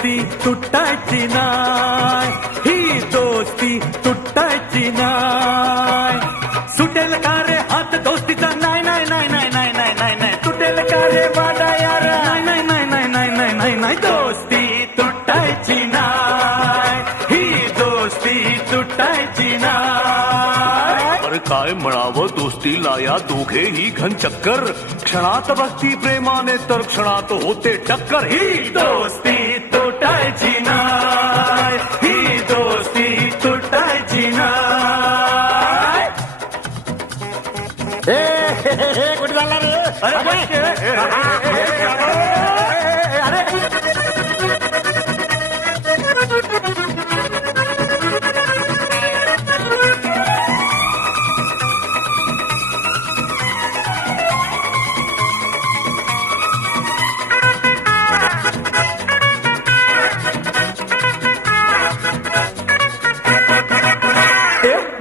दोस्ती तुटायची नाय, ही दोस्ती तुटायची नाय. सुटेल का रे हात दोस्तीचा, नाही नाही नाही नाही नाही नाही नाही नाही. तुटेल का रे वाडा यार, नाही नाही नाही नाही नाही नाही नाही नाही. दोस्ती तुटायची नाय, ही दोस्ती तुटायची नाय. अरे काय म्हणावं दोस्तीला या दोघेही घन चक्कर. क्षणात भक्ती प्रेमाने तर क्षणात होते टक्कर. ही दोस्ती तुटायची नाय, ही दोस्ती तुटायची नाय. कुठे चालला रे?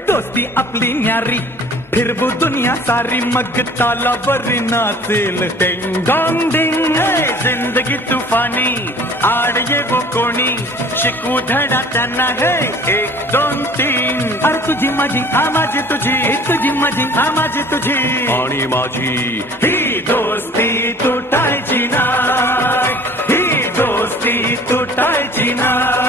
दोस्ती आपली न्यारी, फिरवू दुनिया सारी, मग तालावरी नाचेल टेंगांग डिंग. जिंदगी तुफानी, आड ये वो कोणी, शिकू धडा त्यांना हे 1 2 3. अरे तुझी माझी, हा माझी तुझी, तुझी माझी, हा माझी तुझी, आणि माझी. ही दोस्ती तुटायची नाय, ही दोस्ती तुटायची नाय.